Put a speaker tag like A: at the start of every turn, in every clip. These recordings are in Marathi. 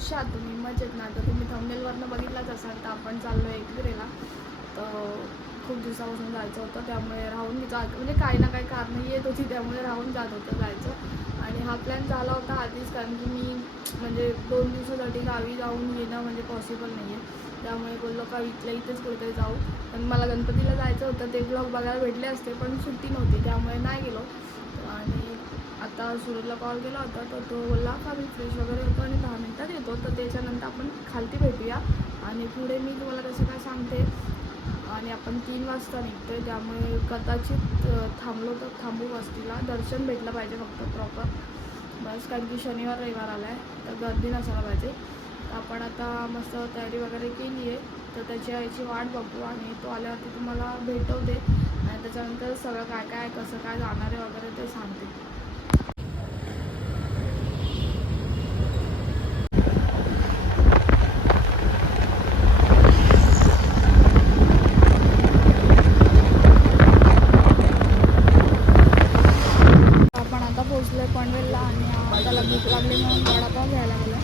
A: कशा आहात तुम्ही मजेत ना. तर तुम्ही थंबनेलवरनं बघितलाच असाल तर आपण चाललो आहे एकविरेला. तर खूप दिवसापासून जायचं होतं त्यामुळे राहून मी जात म्हणजे काही ना काही कारणं येत होती त्यामुळे राहून जात होतं जायचं. आणि हा प्लॅन झाला होता आधीच कारण की मी म्हणजे दोन दिवसासाठी गावी जाऊन येणं म्हणजे पॉसिबल नाही आहे त्यामुळे बोललो का इथल्या इथेच कुठेतरी जाऊ. पण मला गणपतीला जायचं होतं ते ब्लॉग बघायला भेटले असते पण सुट्टी नव्हती त्यामुळे नाही गेलो. आणि आता सूरजला कॉल केला होता तर तो बोलला का मी फ्रेश वगैरे होतो आणि दहा मिनटात येतो तर त्याच्यानंतर आपण खालती भेटूया. आणि पुढे मी तुम्हाला कसं काय सांगते आणि आपण तीन वाजता निघतो आहे त्यामुळे कदाचित थांबलो तर थांबू वस्तीला. दर्शन भेटलं पाहिजे फक्त प्रॉपर बस कारण की शनिवार रविवार आला आहे तर गर्दी नसायला पाहिजे. तर आपण आता मस्त तयारी वगैरे केली आहे तर त्याची याची वाट बघू आणि तो आल्यावरती तुम्हाला भेटवते. आणि त्याच्यानंतर सगळं काय काय कसं काय जाणार आहे वगैरे ते सांगते आपण आता पोचलो आहे पनवेलला आणि त्याला भूक लागली म्हणून वडापाव घ्यायला गेलो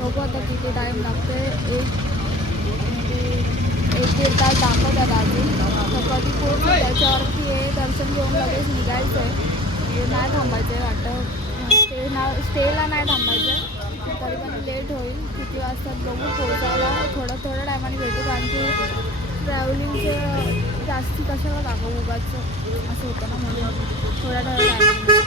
A: बघू आता किती टाईम लागते एक म्हणजे एक दीड तास दाखवतात अजून तर कधी पोहोचू त्याच्यावरती आहे दर्शन घेऊन लगेच निघायचं आहे म्हणजे नाही थांबायचं आहे वाटतं स्टे ना स्टेला नाही थांबायचं. तरी पण लेट होईल. किती वाजतात बघू पोहोचायला. थोडं थोड्या टायमाने भेटू. कारण की ट्रॅव्हलिंगचं जास्ती कशाला दाखवू उगाचं? असं होतं ना म्हणून थोड्या थोड्या टायमाने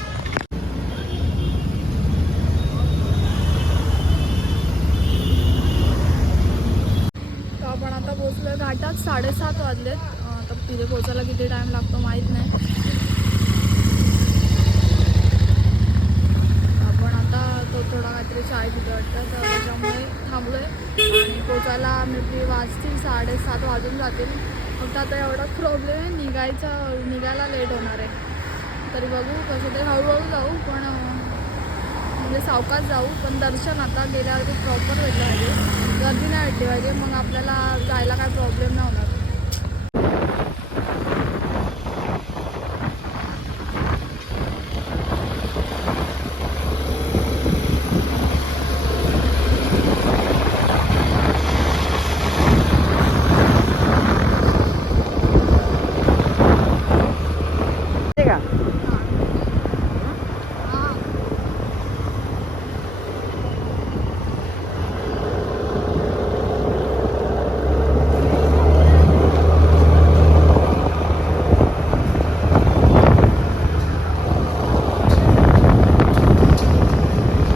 A: तर आपण आता पोचलो घाटात साडेसात वाजलेत. आता तर तिथे पोचायला किती टाईम लागतो माहीत नाही आपण आता तो थोडा काहीतरी चाय पितो वाटतं. तर त्याच्यामुळे थांबलो आहे आणि पोचायला मी वाजतील साडेसात वाजून जातील. फक्त आता एवढा प्रॉब्लेम आहे निघायचं निघायला लेट होणार आहे. तरी बघू कसं तरी हळूहळू जाऊ पण म्हणजे सावकाश जाऊ. पण दर्शन आता गेल्यावरती प्रॉपर भेटलं पाहिजे गर्दी नाही भेटली पाहिजे मग आपल्याला जायला काय प्रॉब्लेम नाही होणार
B: का
A: हां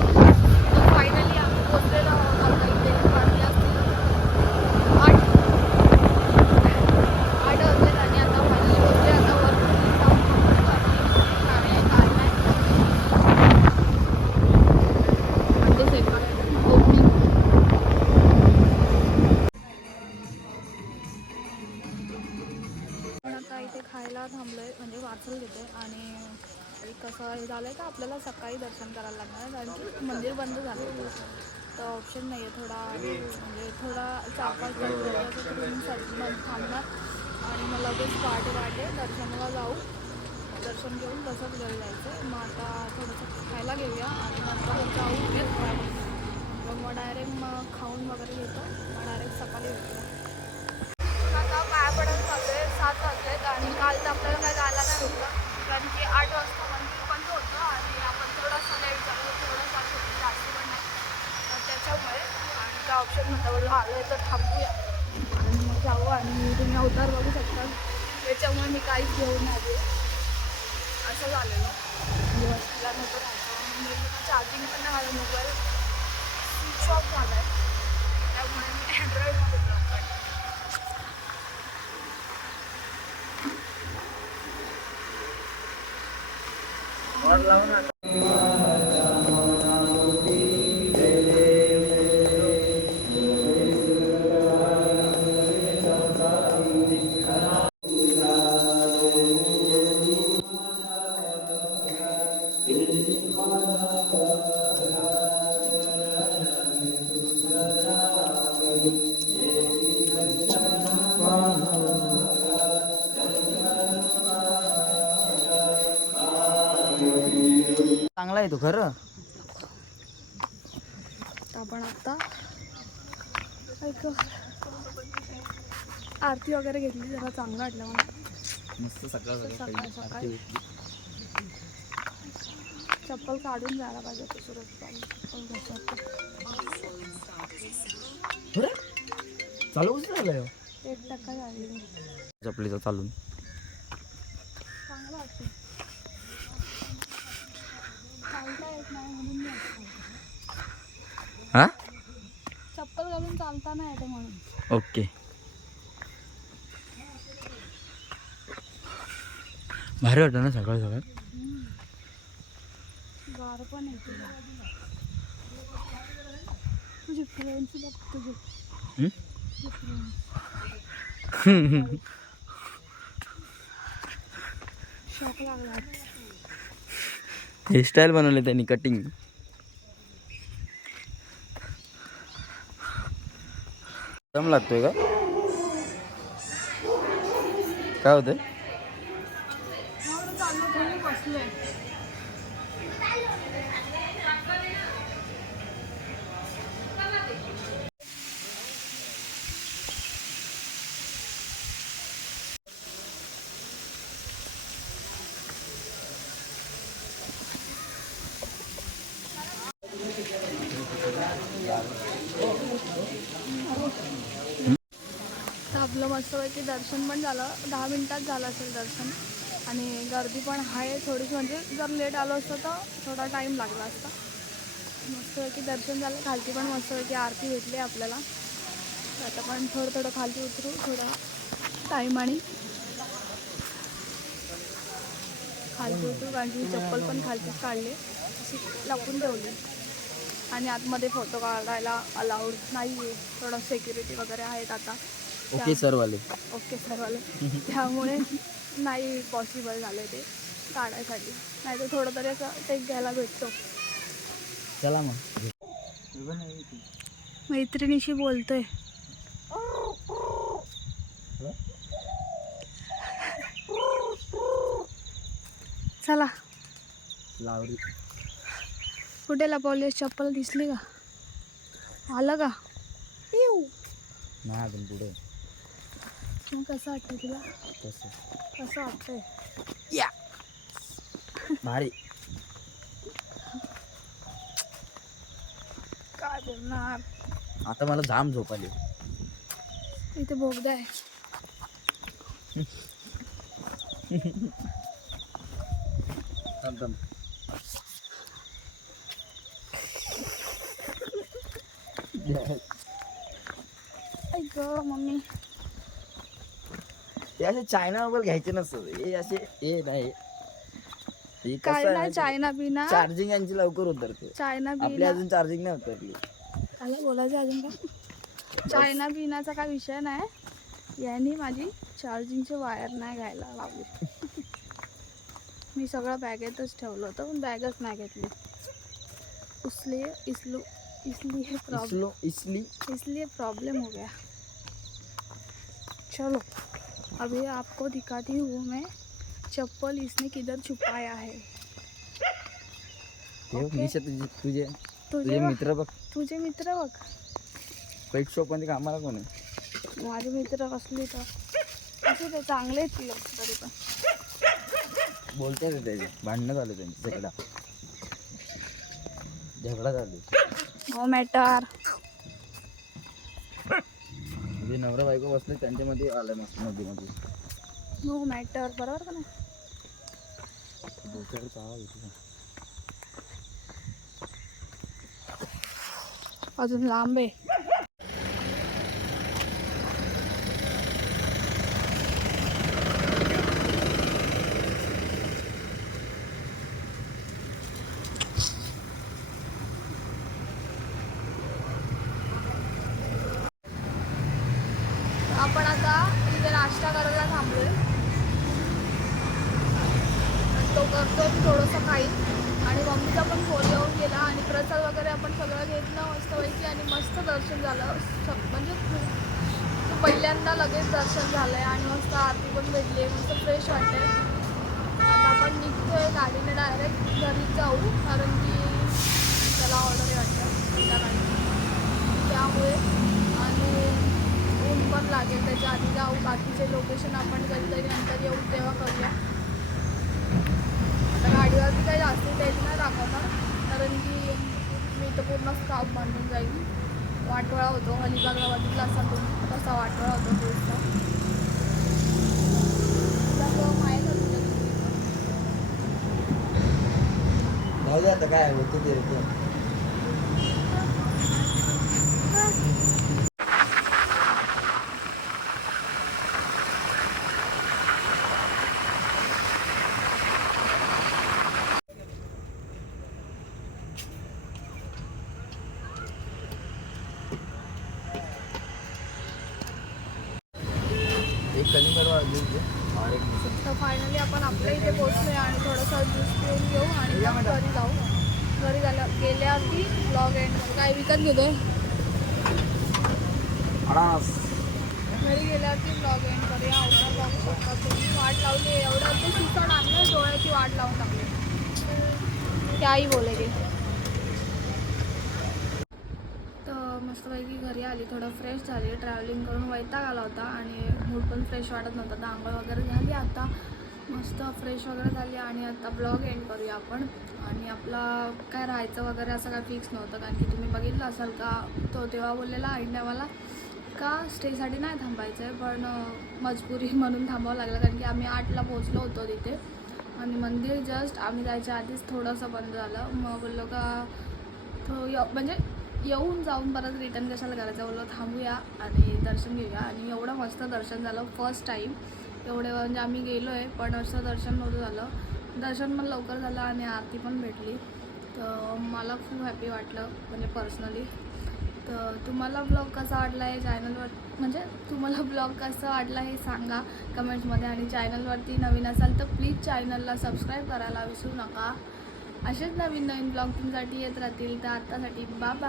A: फायनली आम्ही पोचलेलो आहोत आता इथे वाजले असतील आठ आठ वाजलेत आणि आता फायनली पोचले आता वरती जाऊन थांबतो आणि काय काय नाही म्हणजे सेकंड ओपनिंग पण आता इथे खायला थांबलोय म्हणजे वाचल घेते आणि तसं कसं हे झालं आहे का आपल्याला सकाळी दर्शन करायला लागणार आहे कारण की मंदिर बंद झालं तर ऑप्शन नाही आहे थोडा म्हणजे थोडा चार पाच तास थांबणार. आणि मग लगेच पहाटे पहाटे दर्शनाला जाऊ दर्शन घेऊन तसंच घरी जायचं मग आता थोडंसं खायला घेऊया आणि नंतर जाऊ मग मग डायरेक्ट मग खाऊन वगैरे घेतो मग डायरेक्ट सकाळी येतो आता पाया पडायला चाललोय सात वाजलेत आणि काल तर आपल्याला काय जायला नाही होतं कारण की आठ वाजता मंदिर बंद होतं आणि आपण थोडासा लेट झालो थोडासा होतं जास्त पण नाही तर त्याच्यामुळे आणि काय ऑप्शन नव्हता बोललो आलो आहे तर थांबूया आणि मग जाऊ आणि तुम्ही अवतार बघू शकता काही घेऊन नाही आली. असं झालेलं दिवसला नको राहायचं चार्जिंग पण नाही झालं मोबाईल स्विच ऑफ झाला आहे त्यामुळे मी अँड्रॉईडमध्ये ब्लॉक
B: तो खरं?
A: आपण आता ऐक. आरती वगैरे घेतली जरा चांगलं वाटलं मला.
B: मस्त सकाळ.
A: चप्पल काढून जायला पाहिजे होतं सुरत?
B: चालू कसं झालं?
A: एक टक्का झाली.
B: चपलीचं चालून
A: चांगलं वाटतं चालता येत नाही म्हणून मी असते.
B: हा?
A: चप्पल घालून चालता नाही येते म्हणून.
B: ओके. भारी वाटतं ना सकाळ सकाळ?
A: गार पण तुझे फ्रेंड्स बघ तुझे.
B: हेअरस्टाईल बनवले त्यांनी कटिंग दम लागतोय का? काय होतंय?
A: मस्तपैकी दर्शन पण झालं. दहा मिनटात झालं असेल दर्शन. आणि गर्दी पण आहे थोडीशी. म्हणजे जर लेट आलो असतं तर थोडा टाईम लागला असता. मस्तपैकी दर्शन झालं. खालती पण मस्तपैकी आरती भेटली आपल्याला. आता पण थोडं थोडं खालती उतरू. थोडं टाईम आणि खालती उतरू. कारण की चप्पल पण खालतीच काढले. अशी लपून ठेवली. आणि आतमध्ये फोटो काढायला अलाउड नाही आहे थोडं सेक्युरिटी वगैरे आहेत आता.
B: ओके सर वाले
A: ओके सर्वाला. त्यामुळे नाही पॉसिबल झालं ते काढायसाठी. नाही तर थोडं तरी असं टेक घ्यायला भेटतो.
B: चला मग.
A: मैत्रिणीशी बोलतोय. चला.
B: लावरी.
A: कुठे लपवली चप्पल दिसली का? आलं का?
B: नाही अजून पुढे.
A: मग कसं वाटतं तुला? कसं? वाटतंय?
B: या! भारी.
A: काय बोलणार?
B: आता मला जाम झोप आली.
A: इथे बोगदा आहे
B: थांब थांब
A: ऐक मम्मी
B: ते असे चायना मोबाईल घ्यायचे नसतं हे असे हे नाही. हे
A: काय चायना बिना
B: चार्जिंग यांची लवकर उतरते.
A: चायना
B: आपली
A: बिना
B: अजून चार्जिंग नाही उतरली.
A: काय बोलायचं अजून काय? चायना बिनाचा काय विषय नाही. यांनी माझी चार्जिंगची वायर नाही घ्यायला लावली. मी सगळं बॅगेतच ठेवलं होतं पण बॅगच नाही घेतली. इसलिए इसलो इसलिए प्रॉब्लम
B: इसलो इसली.
A: इसलिए प्रॉब्लम हो गया. चलो. अभी आपको दिखाती हूँ मैं चप्पल इसने किधर छुपाया है।
B: ठेव तुझे तुझे
A: तुझे
B: तुझे मित्र बघ
A: तुझे मित्र बघ
B: शॉप मध्ये कामाला कोण? आहे
A: माझे मित्र कसली तर असे ते चांगले आहेत ती लोक तरी पण.
B: बोलते ते त्याचे. भांडणं झाले त्यांची. झगडा. झगडा झाले.
A: हो मॅटर
B: जे नवरा बायको बसले त्यांच्यामध्ये आलं मस्त मध्ये मध्ये
A: नो मॅटर बरोबर का नाही?
B: डोक्यावर चावा
A: अजून लांब आहे आपण आता इथे नाश्ता करायला थांबलोय करतो तो मी थोडंसं खाईन आणि मम्मीचा पण फोन येऊन गेला आणि प्रसाद वगैरे आपण सगळं घेतलं मस्तपैकी आणि मस्त दर्शन झालं. स- म्हणजे खूप पहिल्यांदा लगेच दर्शन झालं आहे आणि मस्त आरती पण भेटली आहे मस्त फ्रेश वाटते आता आपण निघतोय गाडीने डायरेक्ट घरी जाऊ कारण की त्याला ऑर्डर आहे वाटतं संध्याकाळी. त्यामुळे आणि ऊन पण लागेल त्याच्या आधी जाऊ बाकीचे लोकेशन आपण कधीतरी नंतर येऊ तेव्हा करूया. आता काही जास्त तेच नाही दाखवणार कारण की मी तर पूर्ण स्काफ बांधून जाईल वाटोळा होतो अलिबागला बघितला असा तो तसा वाटोळा होतो पुढचा त्यामुळं माहीत होतं तुम्ही
B: आता काय होतं ते. एक कलिंगड वाजली और एक
A: तर फायनली आपण आपल्या इथे पोहोचलोय आणि थोडंसं ज्यूस पिऊन घेऊ आणि मग घरी जाऊ. घरी झालं गेल्यावरती ब्लॉग एंड काय विकत घेतोय?
B: अनास
A: घरी गेल्यावरती ब्लॉग एंड करूया अवघा ब्लॉग शकता तुम्ही. वाट लावली एवढं ते सुसण आणलं डोळ्याची वाट लावून टाकली. त्याही बोलायची तर मस्तपैकी घरी आली थोडं फ्रेश झाली. ट्रॅव्हलिंग करून वैताग आला होता आणि मूड पण फ्रेश वाटत नव्हता. तर आंघोळ वगैरे झाली आता. मस्त फ्रेश वगैरे झाली आणि आता ब्लॉग एंड करूया आपण. आणि आपला काय राहायचं वगैरे असं काय फिक्स नव्हतं. कारण की तुम्ही बघितलं असाल का तो तेव्हा बोललेला आईने मला का स्टेसाठी नाही थांबायचं आहे पण मजबुरी म्हणून थांबावं लागलं. कारण की आम्ही आठला पोहोचलो होतो तिथे. आणि मंदिर जस्ट आम्ही जायच्या आधीच थोडंसं बंद झालं. मग बोललो का तो य म्हणजे येऊन जाऊन परत रिटर्न कशाला करायचं? बोललो थांबूया आणि दर्शन घेऊया. आणि एवढं मस्त दर्शन झालं फर्स्ट टाईम एवढे म्हणजे आम्ही गेलो आहे पण असं दर्शन नव्हतं झालं. दर्शन पण लवकर झालं आणि आरती पण भेटली. तर मला खूप हॅपी वाटलं म्हणजे पर्सनली तर तुम्हाला ब्लॉग कसा वाटला आहे चॅनलवर म्हणजे तुम्हाला ब्लॉग कसा वाटला हे म्हणजे सांगा कमेंट्समध्ये आणि चॅनलवरती नवीन असाल तर प्लीज चॅनलला सबस्क्राईब करायला विसरू नका. असेच नवीन नवीन ब्लॉग तुमच्यासाठी येत राहतील. तर आत्तासाठी बाबा